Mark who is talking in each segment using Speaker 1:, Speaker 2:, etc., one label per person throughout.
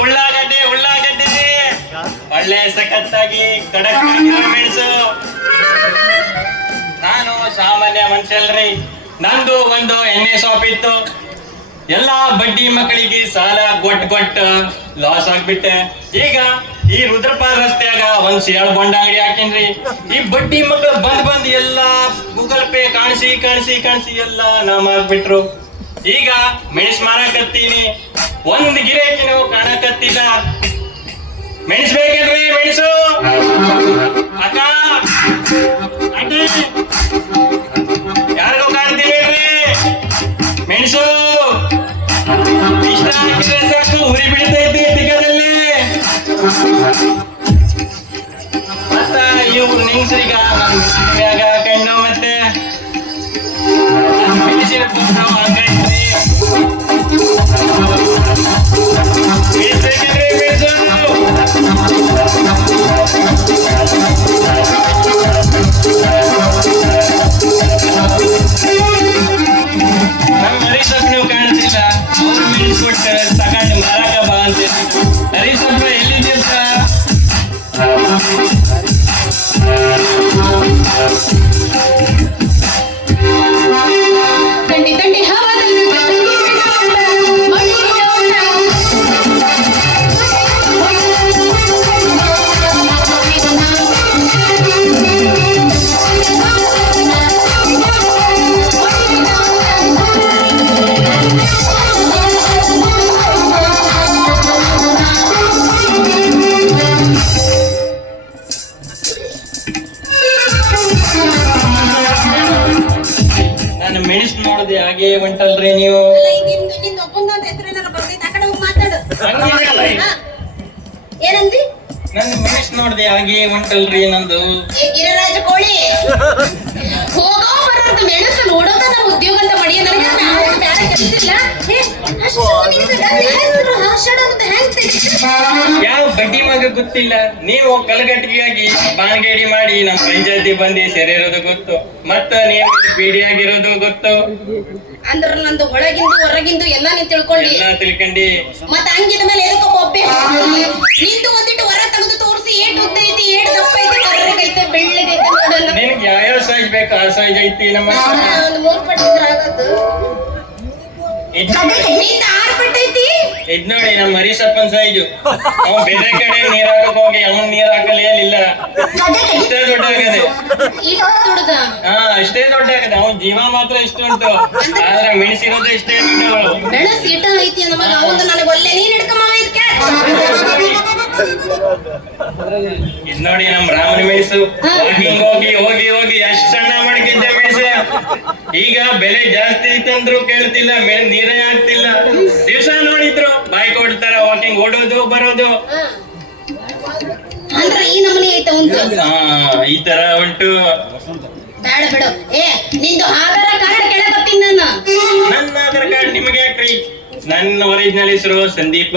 Speaker 1: ಉಳ್ಳಾಗಡ್ಡೆ ಉಳ್ಳಾಗಡ್ಡೆ. ಸಖತ್ತಾಗಿ ಕಡಕ್ ನಾನು ಸಾಮಾನ್ಯ ಮನುಷ್ಯಲ್ರಿ ನಂದು ಒಂದು ಎಣ್ಣೆ ಶಾಪ್ ಇತ್ತು. ಎಲ್ಲಾ ಬಡ್ಡಿ ಮಕ್ಕಳಿಗೆ ಸಾಲ ಕೊಟ್ ಕೊಟ್ಟು ಲಾಸ್ ಆಗ್ಬಿಟ್ಟೆ. ಈಗ ಈ ರುದ್ರಪ್ಪ ರಸ್ತ್ಯಾಗ ಒಂದ್ ಸೇಳ್ ಬೊಂಡ ಅಂಗಡಿ ಹಾಕಿನ್ರಿ. ಈ ಬಡ್ಡಿ ಮಕ್ಕಳು ಬಂದ್ ಬಂದ್ ಎಲ್ಲಾ ಗೂಗಲ್ ಪೇ ಕಾಣಿಸಿ ಕಾಣಿಸಿ ಕಾಣಿಸಿ ಎಲ್ಲಾ ನಾಮ ಮಾಡ್ಬಿಟ್ರು ಈಗ ಮೆಣಸ್ ಮಾರಕತ್ತೀನಿ ಒಂದ್ ಗಿರೇಕಿನೂ ಕಾಣಕತ್ತಿದ ಮೆಣಸ್ ಬೇಕೇನ್ರಿ ಮೆಣಸು? ಅಕ್ಕ ಯಾರಿಗೂ ಕಾಣ್ತೀವಿ ಮೆಣಸು? ಸಾಕು, ಉರಿ ಬೀಳ್ತೈತಿ ಮತ್ತ ಇವ್ರು ನಿಂಗ್ಸ್ರಿಗ ಮ್ಯಾಗ
Speaker 2: I'm sick of
Speaker 1: you. ಕಡೆ ಹೋಗಿ ಹಾಗೆ ಹೊಂಟಲ್ರಿ ನೀವು.
Speaker 2: ಏನಂದಿ?
Speaker 1: ನನ್ನ ಮೆಣಸು ನೋಡಿದೆ ಹಾಗೆ ಹೊಂಟಲ್ರಿ ನಂದು.
Speaker 2: ಗಿರಿರಾಜ ಕೋಳಿ. ಹೋಗೋ ಬರೋದು ಮೆಣಸು ನೋಡೋದ ನಮ್ಮ ಉದ್ಯೋಗ
Speaker 1: ಯಾವ ಬಡ್ಡಿ ಮಗ ಗೊತ್ತಿಲ್ಲ? ನೀವು ಕಲಗಟ್ಟಿಗೆಯಾಗಿ ಬಾಣಗೇಡಿ ಮಾಡಿ ನಮ್ಮ ಪಂಚಾಯತಿ ಬಂದು ಸೇರಿರೋದು ಗೊತ್ತು. ಮತ್ತ ನೀವು ಪೀಡಿಯಾಗಿರೋದು ಗೊತ್ತು.
Speaker 2: ಅಂದ್ರ ನಂದು ಒಳಗಿಂದು ಹೊರಗಿಂದು ಎಲ್ಲ ನೀನ್ ತಿಳ್ಕೊಂಡಿ
Speaker 1: ಎಲ್ಲ ತಿಳ್ಕೊಂಡಿ.
Speaker 2: ಮತ್ತ ಹಂಗಿದ ಮೇಲೆ ಎದಕ್ಕೋ ಒಬ್ಬೆ ನಿಂತು ಒಂದಿಟ್ಟು ಹೊರ ತೆಗೆದು ತೋರಿಸಿ ಏಟ್ ಉದ್ದ ಐತಿ ಏಟ್ ದಪ್ಪ ಐತಿ ಕರ್ರಗೈತೆ ಬೆಳ್ಳಗೈತೆ ನೋಡಲ್ಲ.
Speaker 1: ನಿನ್ಗೆ ಯಾವ ಸೈಜ್ ಬೇಕು ಆ ಸೈಜ್ ಐತಿ ನಮ್ಮ.
Speaker 2: ಒಂದು ಮೂರು ಪಟ್ಟಿದ್ರ ಆಗತ್ತು ನಿಂದ ಆರ್ ಪಟ್ಟೈತಿ?
Speaker 1: ಇದ್ ನೋಡಿ ನಮ್ಮ ಹರೀಶಪ್ಪನ್ ಸೈಜು ಅವ್ನ್ ಬೇರೆ ಕಡೆ ನೀರ್ ಹಾಕಕ್ ಹೋಗಿ ಅವನ್ ನೀರ್ ಹಾಕಲ್ ಇಷ್ಟೇ ದೊಡ್ಡ ಆಗದೆ
Speaker 2: ದುಡ್ದ
Speaker 1: ಹಾ ಅಷ್ಟೇ ದೊಡ್ಡ ಆಗದೆ ಅವ್ನ್ ಜೀವ ಮಾತ್ರ ಇಷ್ಟು ಉಂಟು. ಆದ್ರೆ ಮೆಣಸಿರೋದು ಇಷ್ಟೇ ಉಂಟು
Speaker 2: ಬೆಳಸ್ ಇಟ ಐತಿ ನಮಗ ಅವಂದು ನನಗೆ ಒಳ್ಳೆ ನೀನ್ ಹಿಡ್ಕೊಂಬ ಇದಕ್ಕೆ
Speaker 1: ಇದ್ ನೋಡಿ ನಮ್ ರಾಮನ ಮೆಣಸು. ಹಿಂಗ್ ಹೋಗಿ ಹೋಗಿ ಹೋಗಿ ಅಷ್ಟ್ ಸಣ್ಣ ಮಾಡ್ಕಿದ್ದೆ ಈಗ ಬೆಲೆ ಜಾಸ್ತಿ ಐತಂದ್ರು ಕೇಳ್ತಿಲ್ಲ ಮೇಲೆ ನೀರೇ ಆಗ್ತಿಲ್ಲ ದಿವ್ಸ ನೋಡಿದ್ರು ಬಾಯ್ ಕೊಡ್ತಾರ ವಾಕಿಂಗ್ ಓಡೋದು ಬರೋದು.
Speaker 2: ಅಂದ್ರೆ ಈ ನಮೂನಿ ಐತ
Speaker 1: ಹಾ ಈ ತರ ಉಂಟು.
Speaker 2: ಬೇಡ ಬಿಡು. ಏ ನಿಂದು ಆಧಾರ ಕಾರ್ಡ್ ಕೆಳಗತ್ತೀನಿ ನಾನು.
Speaker 1: ನನ್ನ ಆಧಾರ್ ಕಾರ್ಡ್ ನಿಮಗೆ ನನ್ನ ಒರಿಜಿನಲ್ ಹೆಸರು ಸಂದೀಪ.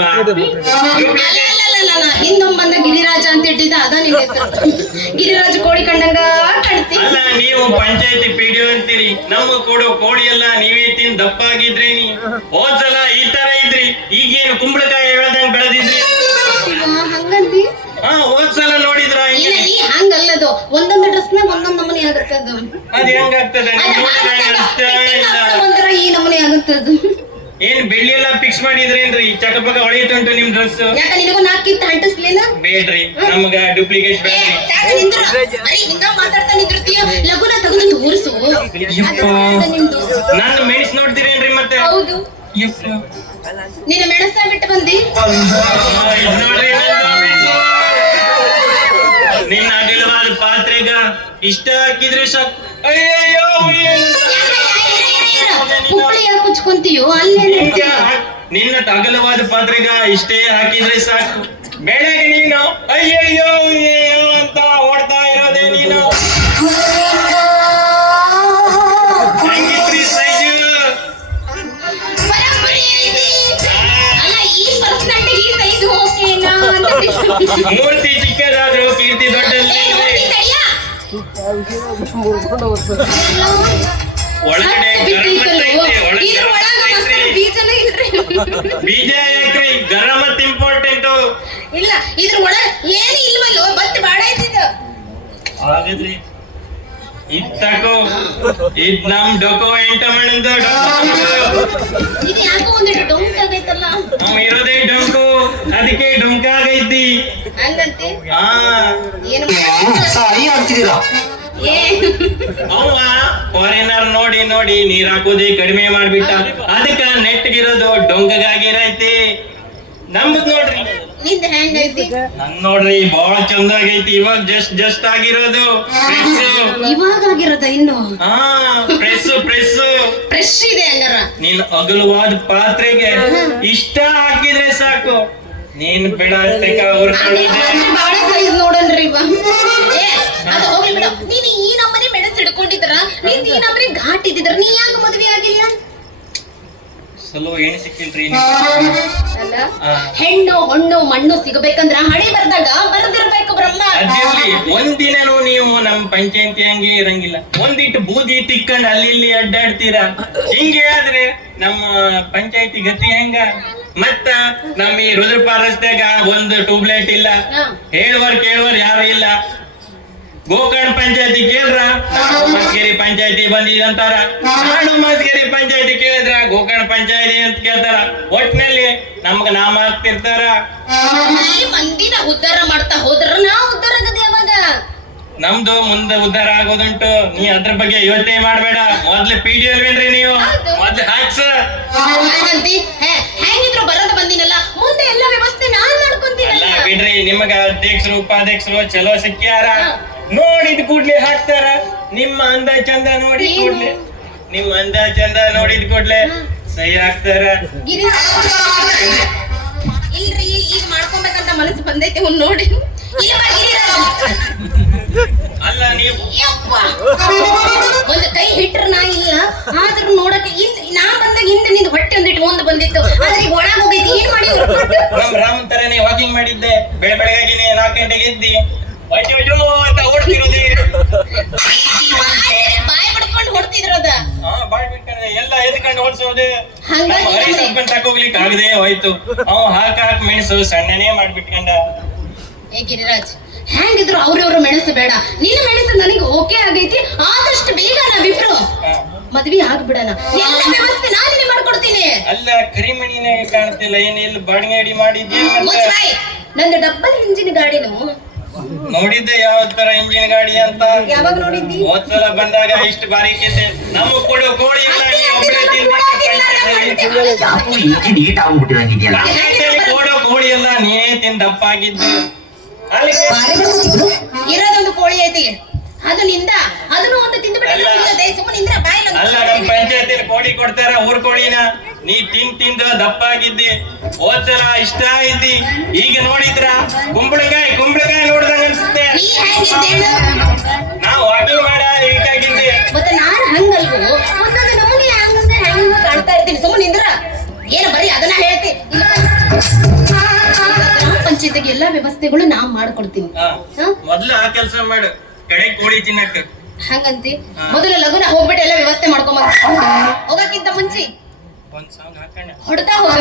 Speaker 2: ಗಿರಿರಾಜ ಅಂತ ಇಟ್ಟಿದ್ದ ಅದ ನಿನ್ ಹೆಸರು. ಗಿರಿರಾಜ ಕೋಳಿ ಕಂಡಂಗ ಕಾಣ್ತಿ
Speaker 1: ಅಲ್ಲ ನೀವು ಪಂಚಾಯತಿ ಪಿಡಿಯೋ ಅಂತೀರಿ. ನಮ್ಮ ಕೊಡೋ ಕೋಳಿ ಎಲ್ಲ ನೀವೇ ತಿನ್ ದಪ್ಪ ಆಗಿದ್ರಿ ನೀ. ಹೋದ್ಸಲ ಈ ತರ ಇದ್ರಿ. ಈಗೇನು ಕುಂಬಳಕಾಯಿ ಹೇಳ್ದಂಗ್ ಬೆಳೆದಿದ್ರಿ?
Speaker 2: ಹಂಗಂತಿ?
Speaker 1: ಹಾ ಹೋದ್ಸಲ ನೋಡಿದ್ರ
Speaker 2: ಇಲ್ಲ ನೀ ಹಂಗಲ್ಲದು. ಒಂದೊಂದು ಡ್ರೆಸ್ನ ಒಂದೊಂದ್ ನಮೂನಿ ಆಗತ್ತದು.
Speaker 1: ಅದ್ ಹೆಂಗಾಗ್ತದೆ. ಅನಿಸ್ತಾ ಇಲ್ಲ.
Speaker 2: ಒಂಥರ ಈ ನಮೂನಿ ಆಗುತ್ತದು.
Speaker 1: ಏನ್ ಬೆಳ್ಳಿ ಎಲ್ಲ ಫಿಕ್ಸ್ ಮಾಡಿದ್ರೇನ್ರಿ ಚಕಪಕ ಹೊಳೆಯುತ್ತಂಟು ನಿಮ್ ಡ್ರೆಸ್
Speaker 2: ಯಾಕ ನಿನಗೂ ಅಂಟಿಸ್ಲಿಲ್ಲ?
Speaker 1: ಬೇಡ್ರಿ ನಮ್ಗ ಡೂಪ್ಲಿಕೇಟ್ ಬೇಡ್ರಿ.
Speaker 2: ಹಿಂಗ ಮಾತಾಡ್ತಾ ನಿಂತಿರ್ತೀಯ ಲಗುನ ತೋರಿಸು ನಿಂದು.
Speaker 1: ನನ್ನ ಮೆಣಸ್ ನೋಡ್ತೀರೇನ್ರಿ ಮತ್ತೆ?
Speaker 2: ಹೌದು. ನಿನ್ನ ಮೆಣಸ ಬಿಟ್ಟು ಬಂದಿ.
Speaker 1: ನಿನ್ನ ಅಗಲವಾದ ಪಾತ್ರೆಗ ಇಷ್ಟ ಹಾಕಿದ್ರೆ ಸಾಕು. ಅಯ್ಯಯ್ಯೋ ಉಯ್ಯಯ್ಯೋ.
Speaker 2: ಕುಪ್ಪಳಿ ಯಾಕೆ ಮುಚ್ಕೊಂತೀಯೋ ಅಲ್ಲೇ
Speaker 1: ನಿನ್ನ ಅಗಲವಾದ ಪಾತ್ರೆಗ ಇಷ್ಟೇ ಹಾಕಿದ್ರೆ ಸಾಕು. ಬೆಳಗ್ಗೆ ನೀನು ಅಯ್ಯಯ್ಯೋ ಅಯ್ಯಯ್ಯೋ ಅಂತ ಓಡ್ತಾ ಇರೋದೇ ನೀನು. ಮೂರ್ತಿ ಚಿಕ್ಕದಾದ್ರು ಕೀರ್ತಿ
Speaker 2: ದೊಡ್ಡ.
Speaker 1: ಒಳಗಡೆ ಬೀಜ ಯಾಕ್ರಿ ಗರಂ ಮತ್ ಇಂಪಾರ್ಟೆಂಟ್
Speaker 2: ಇಲ್ಲ ಇದ್ರ ಒಳಗ ಏನು ಇಲ್ವಲ್ಲೋ ಬತ್ ಬಾಡ ಐತಿದ್ದು
Speaker 1: ಹಾಗಿದ್ರಿ ಇದ್ ತಕೋ ಇದ್ ನಮ್ ಡೊಕೋ ಎಂಟ ಮಣಂದು
Speaker 2: ಇದು ಯಾಕೋ ಒಂದಿಟ್ಟು ಡೊಂಕ್ ಆಗೈತಲ್ಲ?
Speaker 1: ನಾವ್ ಇರೋದೇ ಡೊಂಕು. ಅದಕ್ಕೆ ಡೊಂಕಾಗೈತಿ.
Speaker 2: ಹಂಗಂತೆ?
Speaker 1: ಹಾ
Speaker 2: ಏನು
Speaker 3: ಸಾರಿ ಆಗ್ತಿದ್ದೀರಾ?
Speaker 2: ಏ
Speaker 1: ಅವ ಫಾರಿನರ್ ನೋಡಿ ನೋಡಿ ನೀರ್ ಹಾಕೋದೇ ಕಡಿಮೆ ಮಾಡ್ಬಿಟ್ಟ. ಅದಕ್ಕ ನೆಟ್ಗಿರೋದು ಡೊಂಕಗಾಗಿರೈತಿ ನಮ್ದ್ ನೋಡ್ರಿ. ನನ್ ನೋಡ್ರಿ ಬಹಳ ಚಂದ ಆಗೈತಿ ಇವಾಗ ಜಸ್ಟ್ ಜಸ್ಟ್ ಆಗಿರೋದು.
Speaker 2: ಇವಾಗ ಆಗಿರೋದ ಇನ್ನು?
Speaker 1: ಹಾ ಪ್ರೆಸ್ ಪ್ರೆಸ್
Speaker 2: ಫ್ರೆಶ್ ಇದೆ ಹಂಗಾರ.
Speaker 1: ನೀನ್ ಅಗಲವಾದ ಪಾತ್ರೆಗೆ ಇಷ್ಟ ಹಾಕಿದ್ರೆ ಸಾಕು. ನೀನ್ ಬಿಡ
Speaker 2: ನೋಡನ್ರಿ ಇವ ನೀನ್ ಘಾಟ್ ಇದ್ದಿದ್ರ ನೀ ಯಾಕೆ ಮದ್ವೆ ಆಗಿಲ್ಲ?
Speaker 1: ಸಲೋ ಏನ್ ಸಿಕ್ಕಿಲ್ರಿ?
Speaker 2: ಅಲ್ಲ?
Speaker 1: ಆ.
Speaker 2: ಹೆಣ್ಣು ಹೊಣ್ಣು ಮಣ್ಣು ಸಿಗಬೇಕಂದ್ರ ಹಣೆ ಬರ್ದಾಗ ಬರ್ದಿರ್ಬೇಕು ಬ್ರಹ್ಮ.
Speaker 1: ಅದಿರ್ಲಿ ಒಂದಿನನೂ ನೀವು ನಮ್ ಪಂಚಾಯತಿ ಹಂಗೆ ಇರಂಗಿಲ್ಲ. ಒಂದಿಟ್ಟು ಬೂದಿ ತಿಕ್ಕಂಡ್ ಅಲ್ಲಿ ಇಲ್ಲಿ ಅಡ್ಡಾಡ್ತೀರಾ? ಹಿಂಗೆ ಆದ್ರೆ ನಮ್ಮ ಪಂಚಾಯತಿ ಗತಿ ಹೆಂಗ? ಮತ್ತ ನಮ್ಮ ಈ ರುದ್ರಪಾರ ರಸ್ತೆಗ ಒಂದು ಟ್ಯೂಬ್ಲೈಟ್ ಇಲ್ಲ.
Speaker 2: ಹಾ.
Speaker 1: ಹೇಳುವರ್ ಕೇಳುವರ್ ಯಾರು ಇಲ್ಲ. ಗೋಕರ್ಣ ಪಂಚಾಯತಿ ಕೇಳ್ರ? ಮಸ್ಗೇರಿ ಪಂಚಾಯತಿ ಬಂದಿದಂತಾರ ನಾನು ಮಸ್ಗೇರಿ ಪಂಚಾಯತಿ ಕೇಳಿದ್ರ? ಗೋಕರ್ಣ ಪಂಚಾಯತಿ ಅಂತ ಕೇಳ್ತಾರ. ಒಟ್ನಲ್ಲಿ ನಮ್ಗ ನಾಮ ಹಾಕ್ತಿರ್ತಾರ.
Speaker 2: ಮಂದಿನ ಉದ್ಧಾರ ಮಾಡ್ತಾ ಹೋದ್ರ ನಾವು ಉದ್ಧಾರ ಯಾವಾಗ
Speaker 1: ನಮ್ದು ಮುಂದೆ ಉದ್ಧಾರ ಆಗೋದುಂಟು. ನೀ ಅದ್ರ ಬಗ್ಗೆ ಯೋಚನೆ ಮಾಡಬೇಡ. ಮೊದ್ಲು ಪಿ ಡಿ ಅಲ್ವೇನ್ರಿ ನೀವು. ಮೊದ್ಲು ಹಾಕ್ಸ.
Speaker 2: ಹೆಂಗಿದ್ರು ಬರೋದು ಬಂದಿನಲ್ಲ. ಮುಂದೆ ಎಲ್ಲ ವ್ಯವಸ್ಥೆ ನಾನು ಮಾಡ್ಕೊಂತೀನಿ
Speaker 1: ಬಿಡ್ರಿ ನಿಮಗ ಅಧ್ಯಕ್ಷರು ಉಪಾಧ್ಯಕ್ಷರು ಚಲೋ ಸಿಕ್ಕ್ಯಾರ. ನೋಡಿದ ಕೂಡ್ಲೆ ಹಾಕ್ತಾರ. ನಿಮ್ಮ ಅಂದ ಚಂದ ನೋಡಿ? ಕೂಡ್ಲೆ. ನಿಮ್ಮ ಅಂದ ಚಂದ ನೋಡಿದ ಕೂಡ್ಲೆ ಸಹಿ ಹಾಕ್ತಾರ.
Speaker 2: ಇಲ್ರಿ ಈಗ ಮಾಡ್ಕೊಬೇಕಂತ ಮನಸ್ಸು ಬಂದೈತೆ ಒಂದ್ ನೋಡಿ.
Speaker 1: ಅಲ್ಲ ನೀವು.
Speaker 2: ಒಂದು ಕೈ ಹಿಟ್ರ ನಾ ಇಲ್ಲ. ಆದ್ರೂ ನೋಡಕ್ಕೆ ಹಿಂದ್ ನಾ ಬಂದಾಗ ಹಿಂದೆ ನಿಂದ ಹೊಟ್ಟೆ ಒಂದಿಟ್ಟು ಮುಂದೆ ಬಂದಿತ್ತು. ಆದ್ರೆ ಈಗ ಒಳಗ್ ಹೋಗೈತಿ ಏನ್ ಮಾಡಿ?
Speaker 1: ರಾಮ್ ತರನೇ ವಾಕಿಂಗ್ ಮಾಡಿದ್ದೆ. ಬೆಳೆ ಬೆಳಗಾಗಿನೇ ನಾಲ್ಕು ಗಂಟೆಗೆ ಎದ್ದಿ. ಅಯ್ಯೋ ಅಂತ ಓಡ್ತಿರೋದೇ
Speaker 2: ಬಾಯಿ ಬಿಡ್ಕೊಂಡು ಹೊಡ್ತಿದ್ರದ
Speaker 1: ಹಾ ಬಾಳ್ ಬಿಟ್ಕೊಂಡ್ರೆ ಎಲ್ಲ ಎದ್ಕೊಂಡು ಓಡಿಸೋದೆ. ಹರಿ ಸಪ್ಪನ್ ತಕೋಗ್ಲಿಕ್ಕೆ ಆಗದೆ ಹೋಯ್ತು. ಅವ ಹಾಕ ಹಾಕ್ ಮೆಣಸು ಸಣ್ಣನೇ ಮಾಡ್ಬಿಟ್ಕೊಂಡ.
Speaker 2: ಏ ಗಿರಿರಾಜ್ ಹೆಂಗಿದ್ರು ಅವ್ರವ್ರ ಮೆಣಸು ಬೇಡ. ನಿನ್ನ ಮೆಣಸು ನನಗೆ ಓಕೆ ಆಗೈತಿ ಆದಷ್ಟು ಬೇಗ ನಾವಿಬ್ರು ಮದ್ವಿ ಆಗ್ಬಿಡಣ. ಎಲ್ಲ ವ್ಯವಸ್ಥೆ ನಾನೇ ಮಾಡ್ಕೊಡ್ತೀನಿ.
Speaker 1: ಅಲ್ಲ ಕರಿಮಣಿನೇ ಕಾಣ್ತಿಲ್ಲ ಏನಿಲ್ಲ ಬಾಡಿಗೆ ಅಡಿ
Speaker 2: ಮುಚ್ಚಾಯ್ ನಂದು ಡಬ್ಬಲ್ ಇಂಜಿನ್ ಗಾಡಿನು
Speaker 1: ನೋಡಿದ್ದೆ ಯಾವ ತರ ಇಂಜಿನ್ ಗಾಡಿ ಅಂತ?
Speaker 2: ಯಾವಾಗ ನೋಡಿದ್ದಿ?
Speaker 1: ಹೋದ್ಸಲ ಬಂದಾಗ ಇಷ್ಟು ಬಾರಿಕಿದ್ದೆ ನಮ್ಮ ಕೊಡೋ ಕೋಳಿ ಎಲ್ಲ ನೀ
Speaker 3: ಯಾಕೋ ಇಂಜಿನ್ ಹೀಟ್ ಆಗ್ಬಿಟ್ಟಿರಂಗಿದೆಯಲ್ಲ
Speaker 1: ಕೊಡೋ ಕೋಳಿ ಎಲ್ಲ ನೀನೇ ತಿಂದ್ ದಪ್ಪ ಆಗಿದ್ದು. ಅಲ್ಲಿ
Speaker 2: ಇರೋದೊಂದು ಕೋಳಿ ಐತಿ ಅದು ನಿಂದ. ಅದನ್ನು ಒಂದು
Speaker 1: ಅಲ್ಲ. ನಮ್ ಪಂಚಾಯತಿ ಕೋಳಿ ಕೊಡ್ತಾರ ಊರ್ ಕೋಳಿನ. ನೀ ತಿನ್ ತಿಂದು ದಪ್ಪ ಆಗಿದ್ದಿ. ಹೋದ್ಸಲ ಇಷ್ಟ ಇದ್ದಿ ಈಗ ನೋಡಿದ್ರ? ಕುಂಬಳಕಾಯಿ ಕುಂಬಳಕಾಯಿ ಅನ್ಸುತ್ತೆ
Speaker 2: ನೀ ಹೆಂಗಿದ್ದೆ
Speaker 1: ನಾ ವಾಕಿಂಗ್ ಮಾಡ
Speaker 2: ಮತ್ತೆ ನಾನ್ ಹಂಗಲ್ವೋ? ಹಂಗಂದ್ರೆ ಹೆಂಗ ಕಾಣ್ತಾ ಇರ್ತೀನಿ. ಸುಮ್ಮನೆ ನಿಂದ್ರ. ಏನು ಬರೀ ಅದನ್ನ ಹೇಳ್ತಿ. ಗ್ರಾಮ ಪಂಚಾಯತಿಗೆ ಎಲ್ಲಾ ವ್ಯವಸ್ಥೆಗಳು ನಾ ಮಾಡ್ಕೊಡ್ತೀನಿ?
Speaker 1: ಆ ಕೆಲಸ ಮಾಡು. ಕಡೆ ಕೋಳಿ ತಿನ್ನಕ್ಕ.
Speaker 2: ಹಂಗಂತಿ? ಮೊದಲು ಲಗುನ ಹೋಗ್ಬಿಟ್ಟು ಎಲ್ಲ ವ್ಯವಸ್ಥೆ ಮಾಡ್ಕೊಂಬ ಹೋಗಕ್ಕಿಂತ ಮುಂಚೆ.
Speaker 1: ಒಂದ್ ಸಾಂಗ್ ಹಾಕಣ್ಣ.
Speaker 2: ಹೊಡ್ತಾ ಹೋಗ